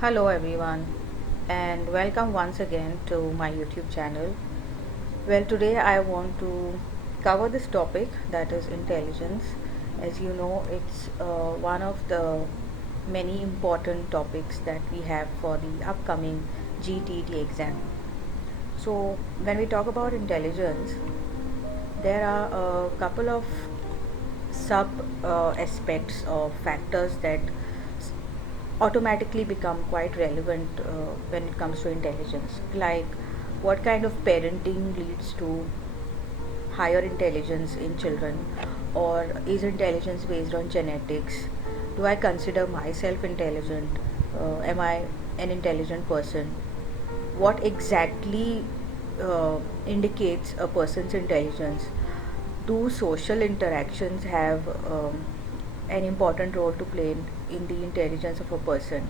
Hello everyone and welcome once again to my YouTube channel. Well, today I want to cover this topic, that is intelligence. As you know, it's one of the many important topics that we have for the upcoming GTT exam. So, when we talk about intelligence, there are a couple of sub aspects or factors that s- automatically become quite relevant when it comes to intelligence, like what kind of parenting leads to higher intelligence in children, or is intelligence based on genetics? Do I consider myself intelligent? Am I an intelligent person? What exactly indicates a person's intelligence? Do social interactions have an important role to play in the intelligence of a person?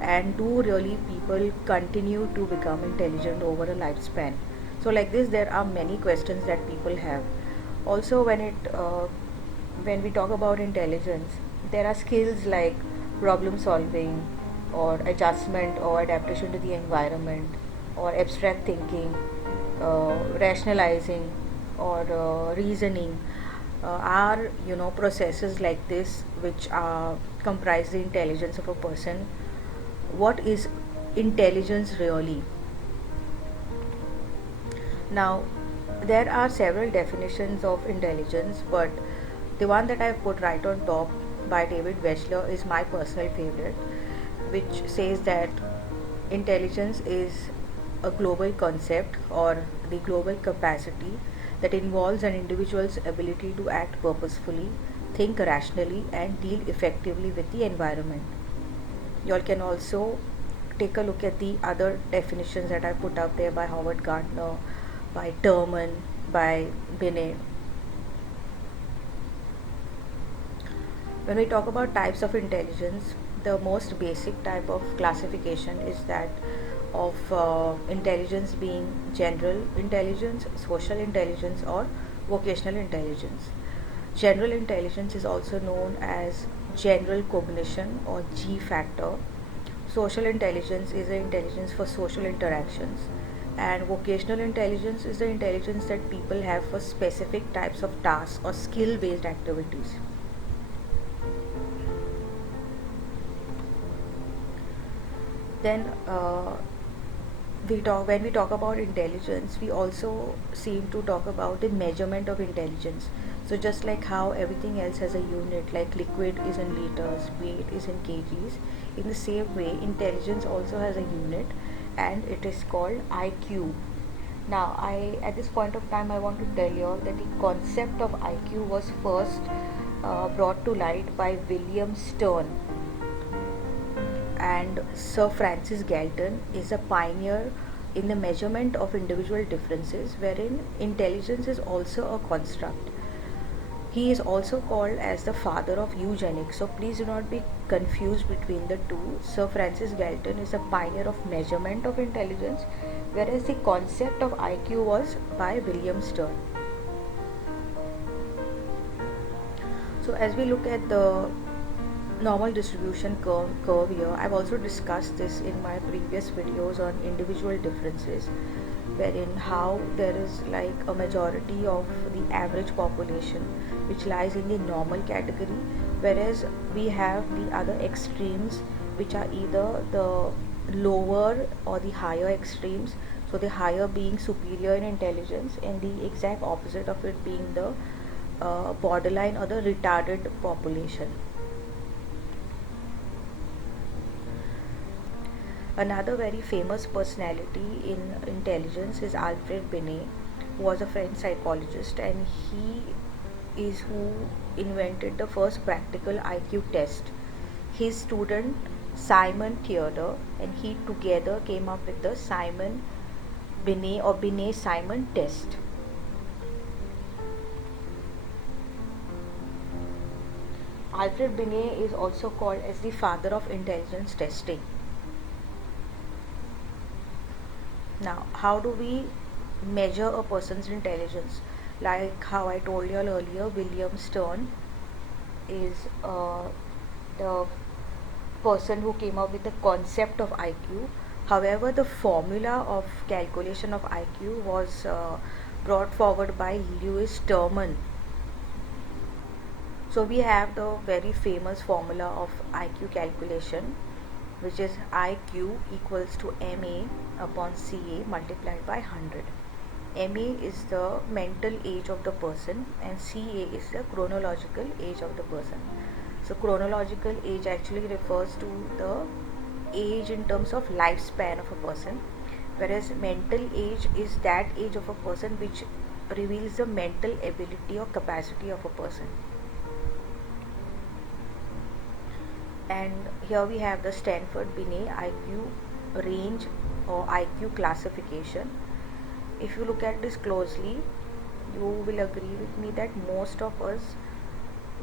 And do really people continue to become intelligent over a lifespan? So, like this, there are many questions that people have. Also, when we talk about intelligence, there are skills like problem solving, or adjustment or adaptation to the environment, or abstract thinking, rationalizing, or reasoning, are processes like this which comprise the intelligence of a person. What is intelligence really? Now, there are several definitions of intelligence, but the one that I've put right on top by David Wechsler is my personal favorite, which says that intelligence is a global concept, or the global capacity that involves an individual's ability to act purposefully, think rationally, and deal effectively with the environment. You all can also take a look at the other definitions that I put out there by Howard Gardner, by Terman, by Binet. When we talk about types of intelligence, the most basic type of classification is that of intelligence being general intelligence, social intelligence, or vocational intelligence. General intelligence is also known as general cognition, or G factor. Social intelligence is the intelligence for social interactions, and vocational intelligence is the intelligence that people have for specific types of tasks or skill based activities. Then when we talk about intelligence, we also seem to talk about the measurement of intelligence. So just like how everything else has a unit, like liquid is in liters, weight is in kgs, in the same way intelligence also has a unit, and it is called IQ. Now, I at this point of time I want to tell you all that the concept of IQ was first brought to light by William Stern, and Sir Francis Galton is a pioneer in the measurement of individual differences, wherein intelligence is also a construct. He is also called as the father of eugenics, so please do not be confused between the two. Sir Francis Galton is a pioneer of measurement of intelligence, whereas the concept of IQ was by William Stern. So, as we look at the normal distribution curve here, I've also discussed this in my previous videos on individual differences, wherein how there is like a majority of the average population which lies in the normal category, whereas we have the other extremes which are either the lower or the higher extremes. So the higher being superior in intelligence, and the exact opposite of it being the borderline or the retarded population. Another very famous personality in intelligence is Alfred Binet, who was a French psychologist, and he is who invented the first practical IQ test. His student Simon Theodore and he together came up with the Simon Binet or Binet Simon test. Alfred Binet is also called as the father of intelligence testing. Now, how do we measure a person's intelligence? Like how I told you earlier, William Stern is the person who came up with the concept of IQ. However, the formula of calculation of IQ was brought forward by Lewis Terman. So we have the very famous formula of IQ calculation, which is IQ equals to MA upon CA multiplied by 100. MA is the mental age of the person and CA is the chronological age of the person. So chronological age actually refers to the age in terms of lifespan of a person, whereas mental age is that age of a person which reveals the mental ability or capacity of a person. And here we have the Stanford Binet IQ range or IQ classification. If you look at this closely, you will agree with me that most of us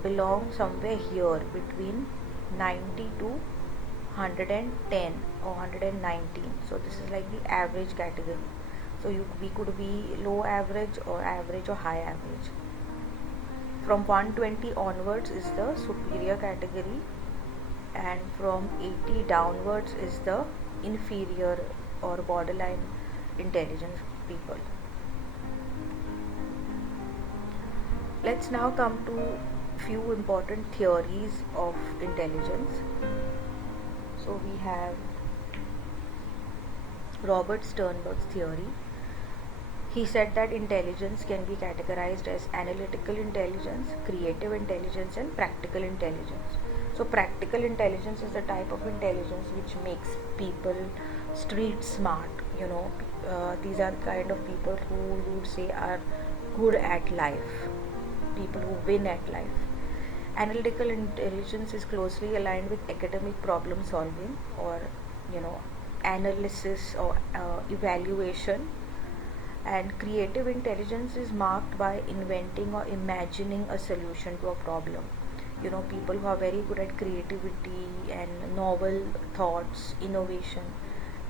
belong somewhere here between 90 to 110 or 119. So this is like the average category. So we could be low average or high average. From 120 onwards is the superior category, and from 80 downwards is the inferior or borderline intelligence people. Let's now come to few important theories of intelligence. So we have Robert Sternberg's theory. He said that intelligence can be categorized as analytical intelligence, creative intelligence, and practical intelligence. So practical intelligence is the type of intelligence which makes people street smart. These are the kind of people who you would say are good at life, people who win at life. Analytical intelligence is closely aligned with academic problem solving or analysis or evaluation. And creative intelligence is marked by inventing or imagining a solution to a problem. People who are very good at creativity and novel thoughts, innovation,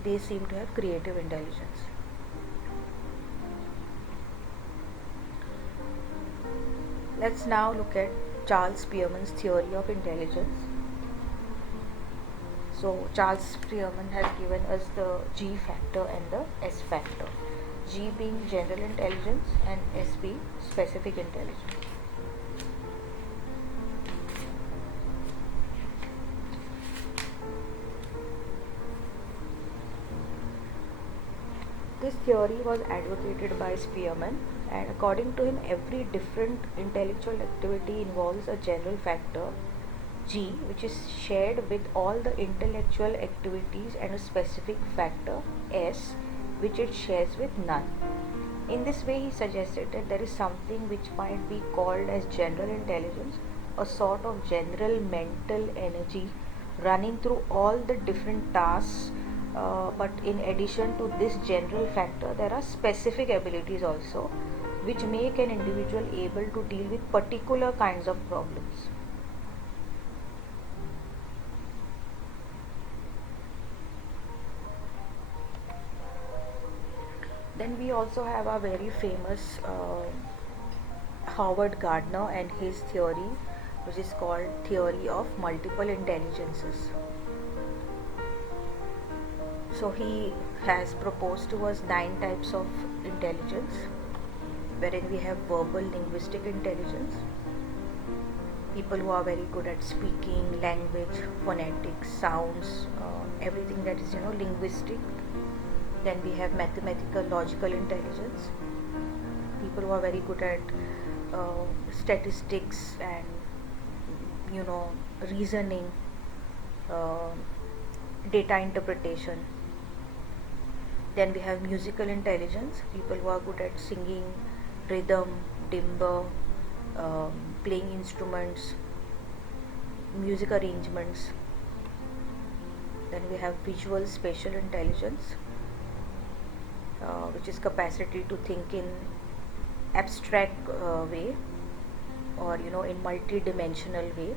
they seem to have creative intelligence. Let's now look at Charles Spearman's theory of intelligence. So Charles Spearman has given us the G factor and the S factor. G being general intelligence and S being specific intelligence. This theory was advocated by Spearman, and according to him, every different intellectual activity involves a general factor G, which is shared with all the intellectual activities, and a specific factor S, which it shares with none. In this way, he suggested that there is something which might be called as general intelligence, a sort of general mental energy running through all the different tasks. But in addition to this general factor, there are specific abilities also which make an individual able to deal with particular kinds of problems. Then we also have our very famous Howard Gardner and his theory, which is called theory of multiple intelligences. So he has proposed to us 9 types of intelligence, wherein we have verbal linguistic intelligence, people who are very good at speaking, language, phonetics, sounds, everything that is linguistic. Then we have mathematical logical intelligence, people who are very good at statistics and reasoning, data interpretation. Then we have musical intelligence, people who are good at singing, rhythm, timbre, playing instruments, music arrangements. Then we have visual spatial intelligence, which is capacity to think in abstract way or in multi-dimensional way.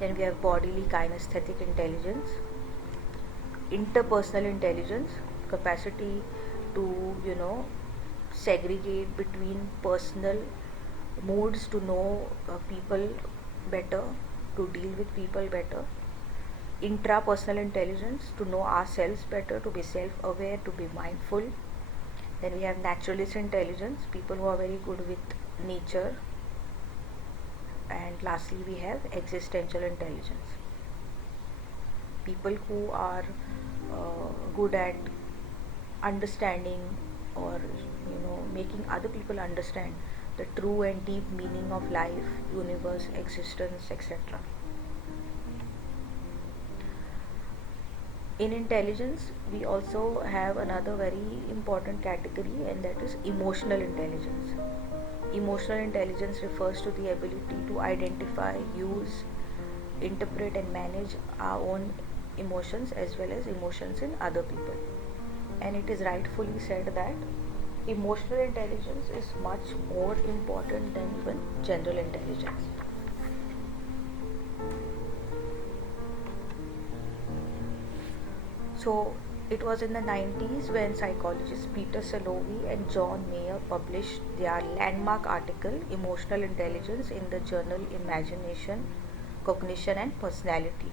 Then we have bodily kinesthetic intelligence, interpersonal intelligence, capacity to segregate between personal moods to know people better. to deal with people better. Intrapersonal intelligence, to know ourselves better, to be self-aware, to be mindful. Then we have naturalist intelligence, people who are very good with nature. And lastly, we have existential intelligence, people who are good at understanding, or making other people understand the true and deep meaning of life, universe, existence, etc. In intelligence, we also have another very important category, and that is emotional intelligence. Emotional intelligence refers to the ability to identify, use, interpret, and manage our own emotions as well as emotions in other people. And it is rightfully said that emotional intelligence is much more important than even general intelligence. So it was in the 90s when psychologists Peter Salovey and John Mayer published their landmark article Emotional Intelligence in the journal Imagination, Cognition and Personality.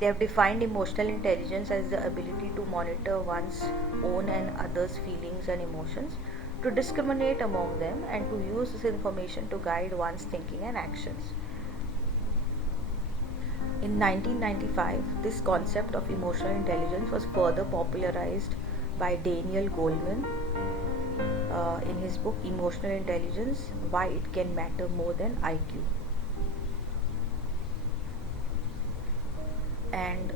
They have defined emotional intelligence as the ability to monitor one's own and others' feelings and emotions, to discriminate among them, and to use this information to guide one's thinking and actions. In 1995, this concept of emotional intelligence was further popularized by Daniel Goleman in his book Emotional Intelligence: Why It Can Matter More Than IQ. And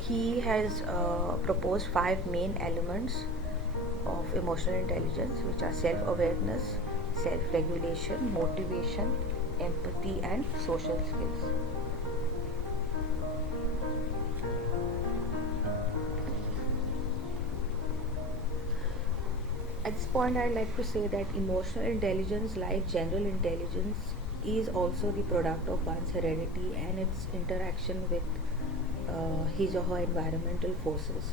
he has proposed 5 main elements of emotional intelligence, which are self awareness, self regulation, motivation, empathy, and social skills. At this point, I'd like to say that emotional intelligence, like general intelligence, is also the product of one's heredity and its interaction with his or her environmental forces.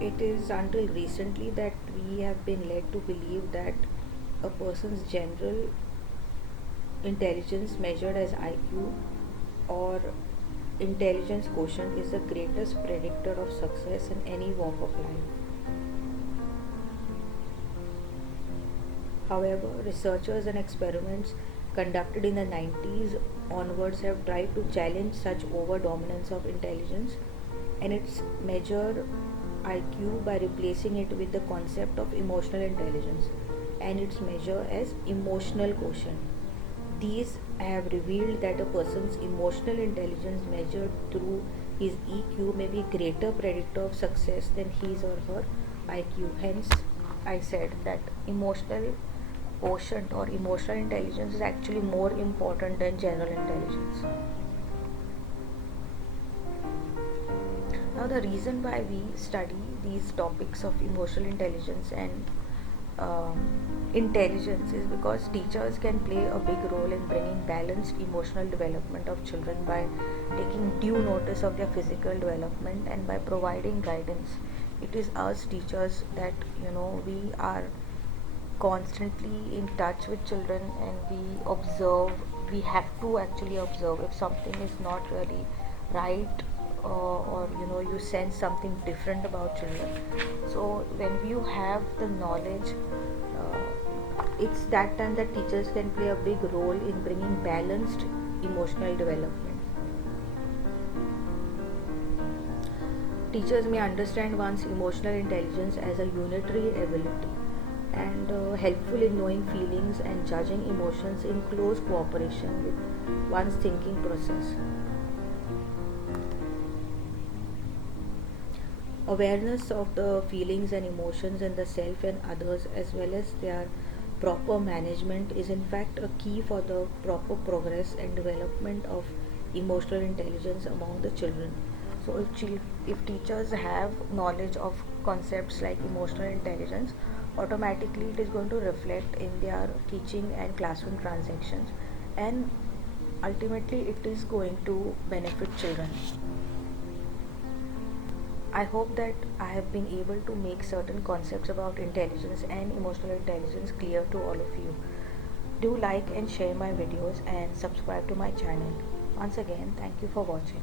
It is until recently that we have been led to believe that a person's general intelligence measured as IQ or intelligence quotient is the greatest predictor of success in any walk of life. However, researchers and experiments conducted in the 90s onwards have tried to challenge such over dominance of intelligence and its measure IQ by replacing it with the concept of emotional intelligence and its measure as emotional quotient. These have revealed that a person's emotional intelligence measured through his EQ may be greater predictor of success than his or her IQ. Hence, I said that emotional quotient or emotional intelligence is actually more important than general intelligence. Now, the reason why we study these topics of emotional intelligence and intelligence is because teachers can play a big role in bringing balanced emotional development of children by taking due notice of their physical development and by providing guidance. It is us teachers that we are constantly in touch with children, and we have to actually observe if something is not really right, or you sense something different about children. So when you have the knowledge, it's that time that teachers can play a big role in bringing balanced emotional development. Teachers may understand one's emotional intelligence as a unitary ability and helpful in knowing feelings and judging emotions in close cooperation with one's thinking process. Awareness of the feelings and emotions in the self and others, as well as their proper management, is in fact a key for the proper progress and development of emotional intelligence among the children. So, if teachers have knowledge of concepts like emotional intelligence, automatically it is going to reflect in their teaching and classroom transactions, and ultimately it is going to benefit children. I hope that I have been able to make certain concepts about intelligence and emotional intelligence clear to all of you. Do like and share my videos and subscribe to my channel. Once again, thank you for watching.